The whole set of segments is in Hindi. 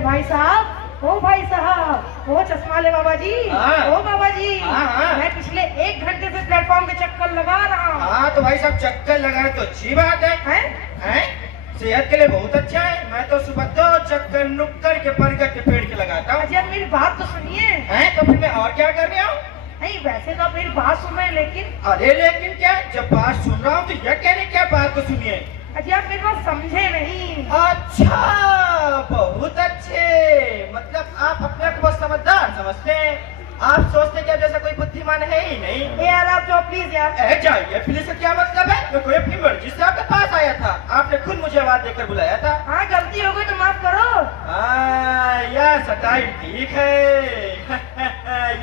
अरे भाई साहब, ओ भाई साहब, ओ चश्मा ले बाबा जी। ओ बाबा जी, मैं पिछले 1 घंटे से प्लेटफॉर्म पे चक्कर लगा रहा हूँ। हाँ तो भाई साहब चक्कर लगाए तो अच्छी बात है? सेहत के लिए बहुत अच्छा है। मैं तो सुबह 2 चक्कर नुक्कड़ के बरगद के पेड़ के लगाता हूँ। अजी अब मेरी बात तो सुनिए। तो फिर मैं और क्या कर रहा हूँ? नहीं वैसे तो आप मेरी बात सुन रहे हैं, लेकिन अरे लेकिन क्या, जब बात सुन रहा हूँ तो यह कहने क्या बात तो सुनिए। अजी आप मेरी बात समझे नहीं। अच्छा, बहुत अच्छे। मतलब आप अपने को बहुत समझदार समझते हैं। आप सोचते क्या जैसा कोई बुद्धिमान है ही नहीं। यार आप जो प्लीज यार। जाइए, प्लीज से क्या मतलब है? मैं कोई अपनी मर्जी से आपके पास आया था। आपने खुद मुझे आवाज देकर बुलाया था। हाँ गलती हो गई तो माफ करो। यह सटाई ठीक है।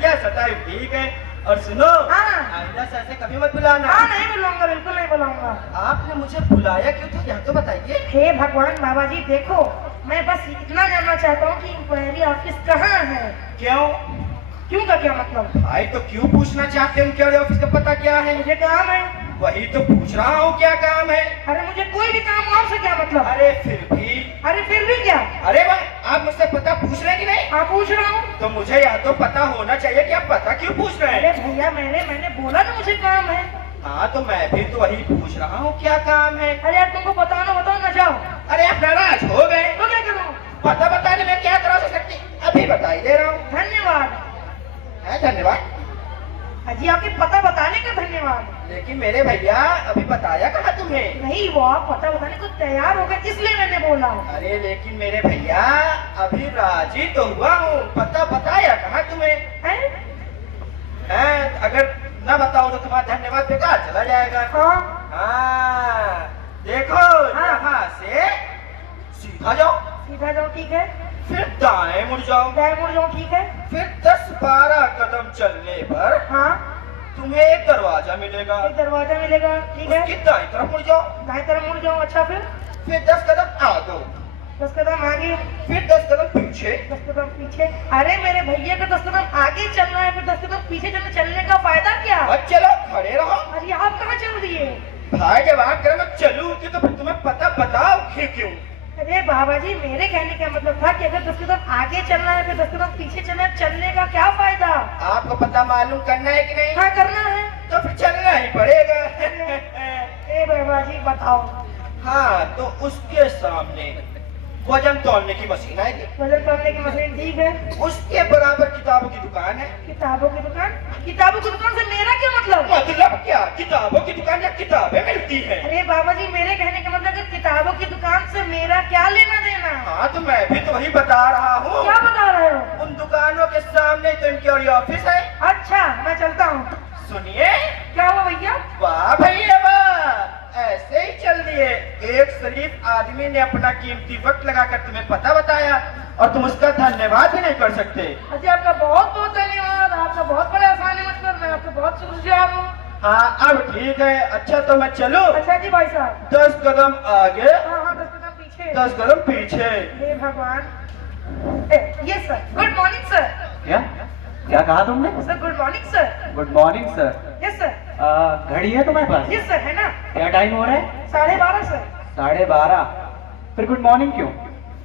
यह सटाई ठीक है। और सुनो, आइंदा से ऐसे कभी मत बुलाना। हाँ नहीं बुलाऊंगा, बिल्कुल नहीं बुलाऊंगा। आपने मुझे बुलाया क्यों था, यह तो बताइए। हे भगवान बाबा जी, देखो मैं बस इतना जानना चाहता हूँ कि इंक्वायरी ऑफिस कहाँ है। क्यों? क्यों का क्या मतलब? भाई तो क्यों पूछना चाहते हैं? इंक्वायरी ऑफिस का पता क्या है? मुझे काम है। वही तो पूछ रहा हूँ, क्या काम है? अरे मुझे कोई भी काम आपसे क्या मतलब? अरे फिर भी। अरे फिर भी क्या? अरे भाई आप मुझसे पता पूछ रहे हैं कि नहीं? हाँ पूछ रहा हूँ। तो मुझे यह तो पता होना चाहिए कि आप पता क्यों पूछ रहे हैं? अरे भैया मैंने बोला ना मुझे काम है। हाँ तो मैं भी तो वही पूछ रहा हूँ, क्या काम है? अरे यार तुमको बताओ ना जाओ। अरे आप नाराज हो गए तो क्या करूँ? पता बताने में क्या करा सकती, अभी बता ही दे रहा हूँ। धन्यवाद। धन्यवाद? अजी आपके पता बताने का धन्यवाद। लेकिन मेरे भैया अभी बताया कहा तुम्हें? नहीं वो आप पता बताने को तैयार हो गए इसलिए मैंने बोला। अरे लेकिन मेरे भैया अभी राजी तो हुआ हूँ, पता बताया कहा तुम्हें? अगर न बताओ तो तुम्हारा धन्यवाद बेकार चला जाएगा। देखो यहाँ से सीधा जाओ। सीधा जाओ ठीक है। फिर दाएं मुड़ जाओ। दाएं मुड़ जाओ ठीक है। फिर 10-12 कदम चलने पर तुम्हें एक दरवाजा मिलेगा। एक दरवाजा मिलेगा ठीक है। उसकी दाएं तरफ मुड़ जाओ। दाएं तरफ मुड़ जाओ। अच्छा फिर 10 कदम आगे। 10 कदम आगे। फिर 10 कदम पीछे। 10 कदम पीछे। अरे मेरे भैया का 10 कदम आगे चलना है, फिर 10 कदम पीछे चलने का फायदा क्या? चलो खड़े रहो। अरे आप कहाँ चल दिए? भाई जब आप कर मैं चलूं तो फिर तुम्हें पता बताओ क्यों? अरे बाबा जी मेरे कहने का मतलब था कि अगर 10 कदम आगे चलना है फिर 10 कदम पीछे चलना है, चलने का क्या फायदा? आपको पता मालूम करना है कि नहीं? हाँ करना है। तो फिर चलना ही पड़ेगा। बाबा जी बताओ। हाँ तो उसके सामने वजन तोलने की मशीन आएगी। वजन तोलने की मशीन ठीक है। उसके बराबर किताबों की दुकान है। किताबों की दुकान? किताबों की दुकान से मेरा क्या मतलब? मतलब क्या? किताबों की दुकान या किताबें मिलती है। अरे बाबा जी मेरे कहने का मतलब किताबों की दुकान से मेरा क्या लेना देना? हाँ तो मैं भी तो वही बता रहा हूँ। क्या बता रहे हो? उन दुकानों के सामने तो इंक्वायरी ऑफिस है। अच्छा मैं चलता हूँ। सुनिए। क्या हुआ भैया? वाह भैया वाह, ऐसे ही चल दिए। एक शरीफ आदमी ने अपना कीमती वक्त लगाकर तुम्हें पता बताया और तुम उसका धन्यवाद भी नहीं कर सकते। अच्छा आपका बहुत बहुत धन्यवाद। आपका बहुत बड़ा आसानी मतलब मैं आपको बहुत शुक्रगुजार हूँ। हाँ अब ठीक है। अच्छा तो मैं चलूं? अच्छा जी भाई साहब। 10 कदम आगे। हाँ 10 कदम पीछे। 10 कदम पीछे। हे भगवान। Yes sir. Good morning sir. क्या कहा तुमने? Sir good morning sir. Good morning sir. Yes sir. घड़ी है तुम्हारे पास? यस सर है ना। क्या टाइम हो रहा है? 12:30 सर। 12:30? फिर गुड मॉर्निंग क्यों?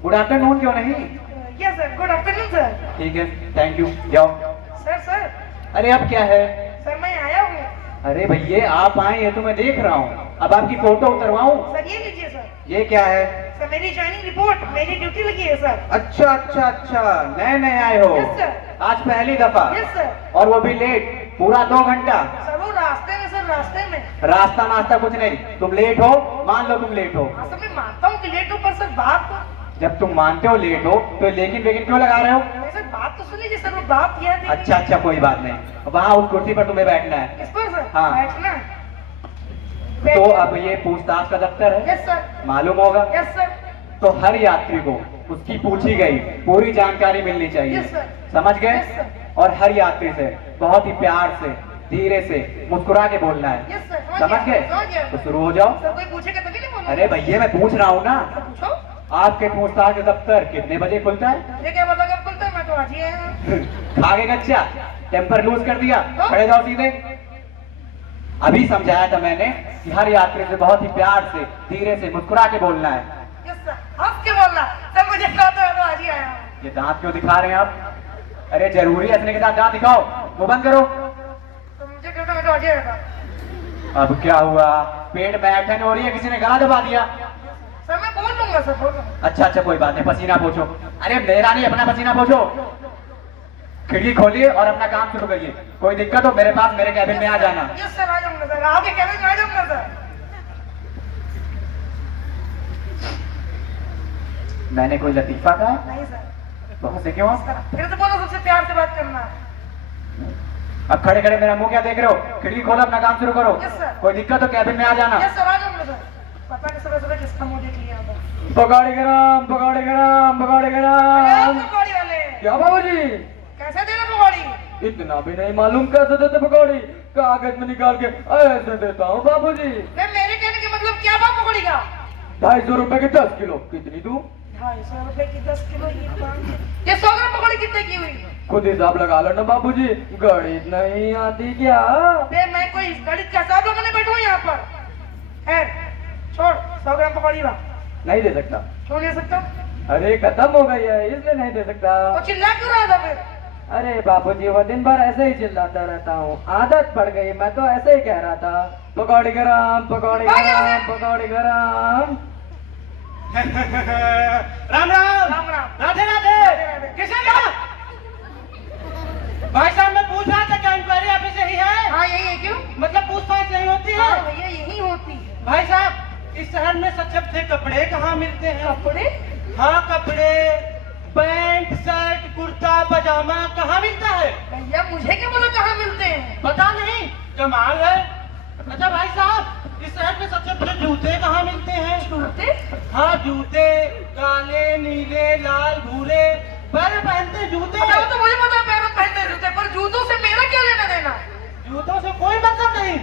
गुड आफ्टरनून क्यों नहीं? Yes sir good afternoon sir. ठीक है थैंक यू, जाओ। सर अरे अब क्या है? सर मैं आया हूँ। अरे भैया आप आए हैं तो मैं देख रहा हूँ, अब आपकी फोटो उतरवाऊं? सर ये लीजिए सर। ये क्या है? सर मेरी ज्वाइनिंग रिपोर्ट, मेरी ड्यूटी लगी है सर। अच्छा नए आए हो? Yes sir. आज पहली दफा? Yes sir. और वो भी लेट, पूरा 2 घंटा? सर वो रास्ते में सर, रास्ते में। रास्ता नास्ता कुछ नहीं, तुम लेट हो, मान लो तुम लेट हो। सर मैं मानता हूँ कि लेट हूँ पर सर बात तो। जब तुम मानते हो लेट हो तो लेकिन क्यों लगा रहे हो? सर बात तो सुन लीजिए सर, वो बात यह थी। अच्छा कोई बात नहीं, वहाँ उस कुर्सी पर तुम्हें बैठना है। किस पर सर? हाँ। बैठना है। तो अब ये पूछताछ का दफ्तर है, यस सर। मालूम होगा। Yes sir. तो हर यात्री को उसकी पूछी गई पूरी जानकारी मिलनी चाहिए। Yes sir. समझ गए? Yes sir. और हर यात्री से बहुत ही प्यार से, धीरे से, मुस्कुरा के बोलना है। Yes sir. समझ गए? समझ गया। तो शुरू हो जाओ। सर कोई पूछेगा तभी नहीं बोलूंगा। अरे भैया मैं पूछ रहा हूँ ना, पूछो। आपके पूछताछ का दफ्तर कितने बजे खुलता है? ये क्या पता कब खुलता है, मैं तो आज ही आया हूँ। खागे कच्चा, टेम्पर लूज कर दिया, खड़े जाओ सीधे। अभी समझाया था मैंने कि हर यात्री से बहुत ही प्यार से, धीरे से, मुस्कुरा के बोलना है। Yes sir. हंस के बोलना सर, मुझे कहा तो आज ही आया हूँ। ये दांत क्यों दिखा रहे हैं आप? अरे जरूरी है हंसने के साथ दांत दिखाओ, वो बंद करो। तो मुझे क्यों तो मैं तो अजय था। अब क्या हुआ? पेट में ऐठन हो रही है, किसी ने गला दबा दिया। सर मैं बोल दूंगा सर, बोल दूंगा। अच्छा अच्छा कोई बात नहीं, पसीना पोछो। अरे मेरा नहीं, अपना पसीना पोछो। खिड़की खोलिए और अपना काम शुरू करिए। कोई दिक्कत हो मेरे पास, मेरे कैबिन में आ जाना। यस सर, आ जाऊंगा सर, आपके कैबिन में आ जाऊंगा सर। मैंने कोई लतीफा कहा? नहीं सर। तो हंसे क्यों आप? फिर तो बोलो सबसे प्यार से बात करना। अब खड़े खड़े मेरा मुंह क्या देख रहे हो? खिड़की खोलो, अपना काम शुरू करो। Yes sir. कोई दिक्कत हो कैबिन में आ जाना। यस सर, आ जाऊंगा सर। पता नहीं सुबह सुबह किसका मुंह देख लिया था। पकौड़े गरम, पकौड़े गरम, पकौड़े अरे गरम। पकौड़ी वाले, क्या बाबूजी? कैसे दे रहे पकौड़ी? इतना भी नहीं मालूम कैसे देते पकौड़ी? कागज में निकाल के ऐसे देता हूँ बाबूजी। मैं मेरे कहने का मतलब क्या बात पकौड़ी का? 250 रुपए के 10 किलो। कितनी दूं? 250 रुपए की 10 किलो, ये 100 ग्राम पकौड़ी कितने की हुई? खुद हिसाब लगा लो ना बाबूजी, गणित नहीं आती क्या? बे मैं कोई गणित का हिसाब लगाने बैठा हूँ यहाँ पर? है छोड़, 100 ग्राम पकौड़ी ला। नहीं दे सकता। क्यों नहीं सकता? अरे खत्म हो गई है इसलिए नहीं दे सकता। वो चिल्ला क्यों रहा था फिर? अरे बाबूजी वो दिन भर ऐसे ही चिल्लाता रहता हूँ, आदत पड़ गई। मैं तो ऐसे ही कह रहा था, पकौड़ी गरम, पकौड़ी गरम, पकौड़ी गरम। राम राम। राम राम। राधे राधे। किसे कहा? भाई साहब मैं पूछ रहा था क्या इंक्वायरी ऑफिस यही है? हाँ यही है। क्यों? मतलब पूछताछ नहीं होती है? हाँ भैया यही होती है। भाई साहब इस शहर में सबसे अच्छे कपड़े कहाँ मिलते हैं? कपड़े? हाँ कपड़े, पैंट शर्ट कुर्ता पजामा कहाँ मिलता है? भैया मुझे क्या बोलो कहाँ मिलते हैं? पता नहीं, कमाल है। अच्छा भाई साहब इस शहर में सबसे अच्छे जूते कहाँ मिलते हैं? जूते? हाँ जूते, काले नीले लाल भूरे पैर में पहनते जूते। अच्छा, वो तो मुझे पता है पैर में पहनते हैं जूते, पर जूतों से मेरा क्या लेना देना? जूतों से कोई मतलब नहीं।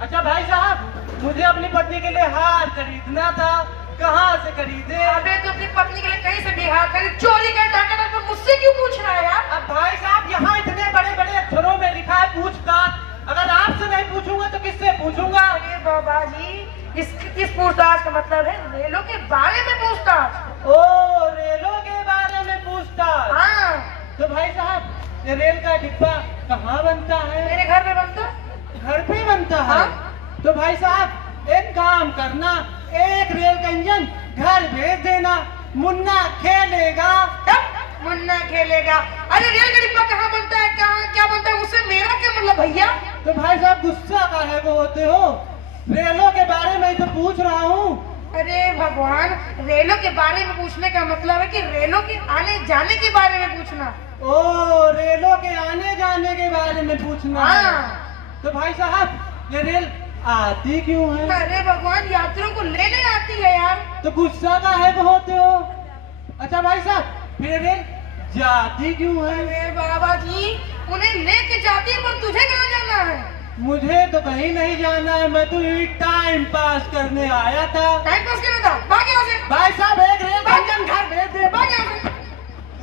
अच्छा भाई साहब मुझे अपनी पत्नी के लिए हार खरीदना था, कहाँ से खरीदे? अबे तो अपनी पत्नी के लिए कहीं से भी हार खरीद, चोरी कर डाका डाल, पर मुझसे क्यों पूछ रहा है यार? अब भाई साहब यहाँ इतने बड़े बड़े अक्षरों में लिखा है पूछताछ, अगर आपसे नहीं पूछूंगा तो किससे पूछूंगा? अरे बाबा जी, इस पूछताछ का मतलब है रेलों के बारे में पूछताछ। ओ रेलों के बारे में पूछताछ। हाँ तो भाई साहब ये रेल का डिब्बा कहाँ बनता है? मेरे घर में बनता। घर पे बनता है? हाँ। तो भाई साहब एक काम करना, एक रेल का इंजन घर भेज देना, मुन्ना खेलेगा। मुन्ना खेलेगा? अरे रेल का डिब्बा कहाँ बनता है, कहाँ क्या बनता है, उससे मेरा क्या मतलब भैया? तो भाई साहब गुस्सा काहे को होते हो? रेलों के बारे में ही तो पूछ रहा हूँ। अरे भगवान, रेलों के बारे में पूछने का मतलब है कि रेलों के आने जाने के बारे में पूछना। ओ रेलों के आने जाने के बारे में पूछना है। हाँ। तो भाई साहब ये रेल आती क्यों है? अरे भगवान, यात्रियों को लेने आती है यार। तो गुस्सा काहे को होते हो? अच्छा भाई साहब फिर रेल जाती क्यों है? अरे बाबा जी, उन्हें लेके जाती है, पर तुझे कहाँ जाना है? मुझे तो कहीं नहीं जाना है, मैं तो यही टाइम पास करने आया था। टाइम पास करना था, भाग यहाँ से। भाई साहब एक रेल का इंजन घर भेज दे। भाग यहाँ से।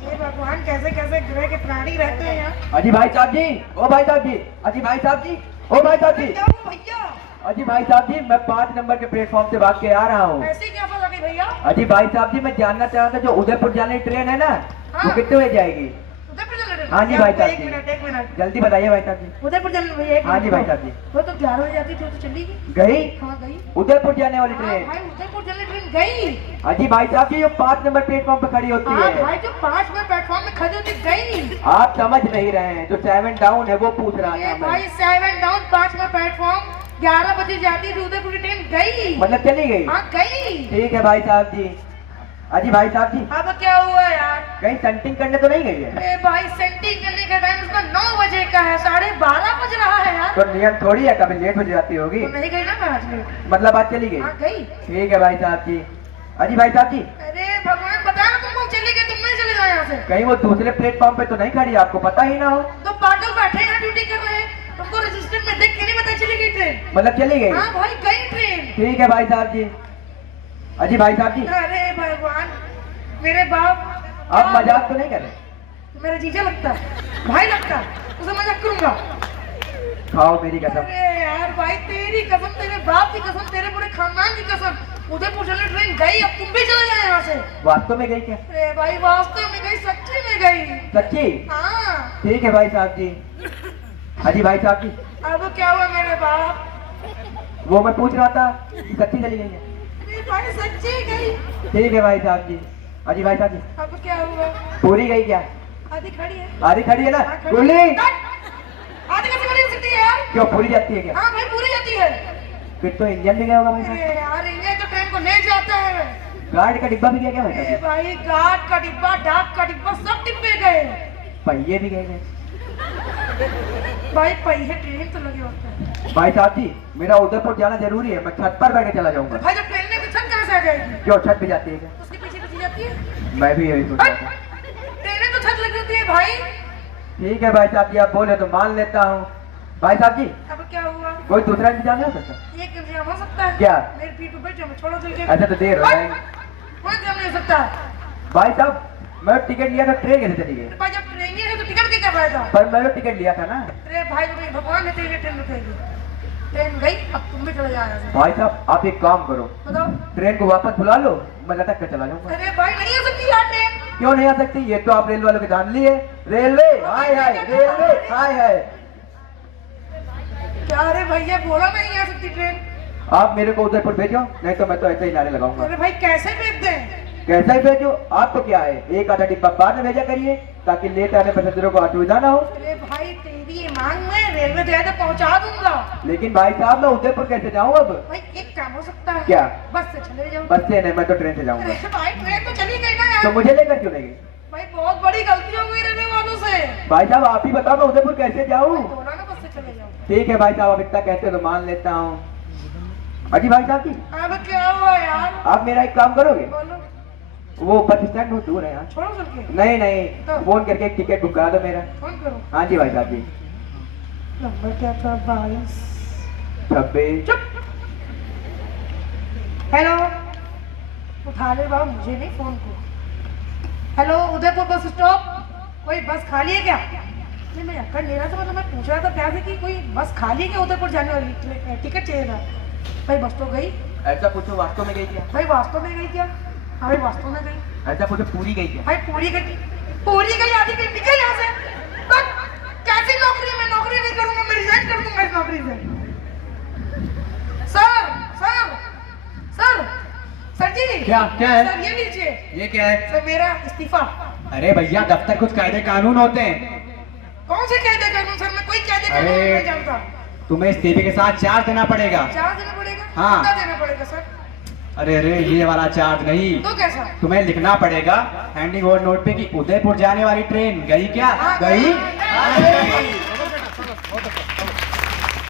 हे भगवान, कैसे कैसे ग्रह के प्राणी रहते हैं यहाँ। अजी भाई साहब जी, ओ भाई साहब जी, अजी भाई साहब जी, ओ भाई साहब जी, क्या हुआ भैया? अजी भाई साहब जी, मैं 5 नंबर के प्लेटफॉर्म से भाग के आ रहा हूँ। ऐसे क्या फंसा गई भैया? अजी भाई साहब जी, मैं जानना चाह रहा था जो उदयपुर जाने की ट्रेन है ना, हाँ। वो कितने बजे जाएगी? उदयपुर चल रहे? हाँ जी भाई साहब एक जी। मिनट एक मिनट। जल्दी बताइए भाई साहब जी। उदयपुर चल भैया, एक हाँ मिनट जी भाई रुको। साहब जी। वो तो 11 बजे जाती थी, तो चली गई। गई? हाँ गई। उदयपुर जाने वाली हाँ ट्रेन? भाई, उदयपुर चलने ट्रेन गई। अजी भाई साहब जी, जो 5 नंबर प्लेटफॉर्म पे खड़ी होती हाँ है, भाई, जो 5 में प्लेटफॉर्म में खड़ी होती गई। आप समझ नहीं रहे हैं। जो 7 डाउन है वो पूछ रहा ये था मैं। भाई 7 डाउन 5 में प्लेटफॉर्म 11 बजे जाती थी, उदयपुर की ट्रेन गई। मतलब चली गई? हाँ गई। ठीक है भाई साहब जी। अजी भाई साहब जी, अब क्या हुआ यार? कहीं सेंटिंग करने तो नहीं गई है? अरे भाई, सेंटिंग करने का टाइम उसका 9 बजे का है, 12:30 बज रहा है यार। तो नियम थोड़ी है, कभी लेट हो जाती होगी। तो नहीं गई ना मैं आज में। मतलब आज चली गई? हाँ गई। ठीक है भाई साहब जी। अजी भाई साहब जी, अरे भगवान, बताया ना तुमको, चली गई, तुम नहीं चले जाओ यहाँ से। कहीं वो दूसरे प्लेटफॉर्म पे तो नहीं खड़ी, आपको पता ही ना हो? तो पागल बैठे हैं ड्यूटी कर रहे हैं, तुमको रजिस्टर में देख के नहीं पता चली गई ट्रेन? मतलब चली गई? हाँ भाई गई ट्रेन। ठीक है भाई साहब जी। अजी भाई साहब जी, अरे भगवान, मेरे बाप आप मजाक तो नहीं कर रहे? मेरा जीजा लगता है, भाई लगता है, उसे मजाक करूंगा। खाओ मेरी कसम। अरे यार भाई, तेरी कसम, तेरे बाप की कसम, तेरे पूरे खानदान की कसम, उदयपुर चलने ट्रेन गई, अब तुम भी चले जाए यहाँ से। वास्तव में गई क्या? अरे भाई, वास्तव में गई, सच्ची में गई। सच्ची? हाँ। ठीक है भाई साहब जी। हाँ जी भाई साहब जी। अब क्या हुआ मेरे बाप? वो मैं पूछ रहा था कि सच्ची चली गई है। मेरी भाई सच्ची गई। ठीक है भाई साहब जी। हाँ जी भाई साहब जी। अब क्या हुआ? पूरी गई क्या? आधी खड़ी है। आधी खड़ी है ना? हाँ, खड़ी। गोली आधी कैसे खड़ी हो सकती है यार? क्यों पूरी जाती है क्या? हाँ भाई पूरी जाती है। फिर तो इंजन भी गया होगा भाई साहब। अरे यार इंजन तो ट्रेन को ले जाता है। गार्ड का डिब्बा भी गया क्या भाई अरे साहब? भाई गार्ड का डिब्बा, डाक का डिब्बा, सब डिब्बे गए। पहिए भी गए थे। भाई पहिए ट्रेन तो लगे होते हैं। भाई साहब जी मेरा उदयपुर जाना जरूरी है, मैं छत पर बैठ के चला जाऊंगा। भाई जब ट्रेन में तो छत कहाँ से आ जाएगी? क्यों छत पे जाती है क्या? उसके पीछे पीछे जाती है। मैं भी यही सोच रहा था। ट्रेनें तो छत लगी होती है भाई। ठीक है भाई साहब जी आप बोले तो मान लेता हूँ। भाई साहब जी अब क्या हुआ? कोई दूसरा इंतजाम नहीं हो सकता? ये इंतजाम हो सकता है? क्या? मेरे पीठ पे बैठो, मैं छोड़ो चल के। अच्छा तो देर हो जाएगी। कोई इंतजाम नहीं हो सकता। भाई साहब मैं टिकट लिया था, ट्रेन कैसे चली गई? भाई जब ट्रेन ही है तो टिकट की क्या फायदा? पर मैंने टिकट लिया था ना। अरे भाई तुम्हें भगवान ने तेरी ट्रेन रुकेगी। ट्रेन गई, अब तुम भी चले जा रहे हो। भाई साहब आप एक काम करो, बताओ। ट्रेन को वापस बुला लो, मैं लटक कर चला जाऊंगा। अरे भाई नहीं हो सकती यार ट्रेन। क्यों नहीं आ सकती? ये तो आप रेल वालों के जान लिए। रेलवे हाय हाय, रेलवे हाय हाय। क्या? अरे भैया बोला नहीं आ सकती ट्रेन। आप मेरे को उदयपुर भेजो, नहीं तो मैं तो ऐसे ही नारे लगाऊंगा। अरे भाई कैसे भेज दें? कैसा ही भेजो, आपको क्या है? एक आधा डिब्बा बाद में भेजा करिए ताकि लेट आने पैसेंजरों को असुविधा ना हो। अरे भाई तेरी मांग में रेलवे दे पहुंचा दूंगा। लेकिन भाई साहब मैं उदयपुर कैसे जाऊँ अब? भाई एक काम हो सकता है। क्या? बस से चले जाओ। बस से नहीं, मैं तो ट्रेन से जाऊंगा। अरे भाई ट्रेन तो चली गई ना तो यार। मुझे लेकर क्यों नहीं गई? भाई बहुत बड़ी गलती हो गई रेलवे वालों से। भाई साहब आप ही बताओ मैं उदयपुर कैसे जाऊँ? बोला ना बस से चले जाओ। ठीक है भाई साहब आप इतना कहते हो तो मान लेता हूँ। अजी भाई साहब जी अब क्या हुआ यार? आप मेरा एक काम करोगे? बोलो। वो बस स्टैंड बहुत दूर है यार। छोड़ो चल के। नहीं नहीं तो? फोन करके एक टिकट बुक करा दो मेरा। फोन करो। हाँ जी भाई साहब जी। नंबर क्या था? 22। 26। चुप। हेलो। उठा ले बाबा, मुझे नहीं फोन को। हेलो उदयपुर बस स्टॉप, कोई बस खाली है क्या? नहीं मैं अक्कड़ ले रहा था, मतलब मैं पूछ रहा था प्यार से कि कोई बस खाली है क्या उदयपुर जाने वाली? टिकट चाहिए था। भाई बस तो गई। ऐसा पूछो वास्तव में गई क्या? भाई वास्तव में गई क्या? हाँ भाई वास्तव में गई। ऐसा पूछो पूरी गई क्या? भाई पूरी गई। पूरी गई आधी गई, निकल यहाँ से। तो कैसी नौकरी? मैं नौकरी नहीं करूंगा, मैं रिजाइन कर दूंगा इस नौकरी से। सर सर सर सर जी। क्या है? सर ये लीजिए। ये क्या है? सर मेरा इस्तीफा। अरे भैया दफ्तर कुछ कायदे कानून होते हैं। कौन से कायदे कानून सर? मैं कोई कायदे कानून अरे। नहीं जानता। तुम्हें इस्तीफे के साथ चार्ज देना पड़ेगा। चार्ज देना पड़ेगा? हाँ। कितना देना पड़ेगा सर? अरे अरे ये वाला चार्ज नहीं, तो कैसा? तुम्हें लिखना पड़ेगा हैंडिंग ओवर नोट पे कि उदयपुर जाने वाली ट्रेन गई क्या? हाँ, गई? गई।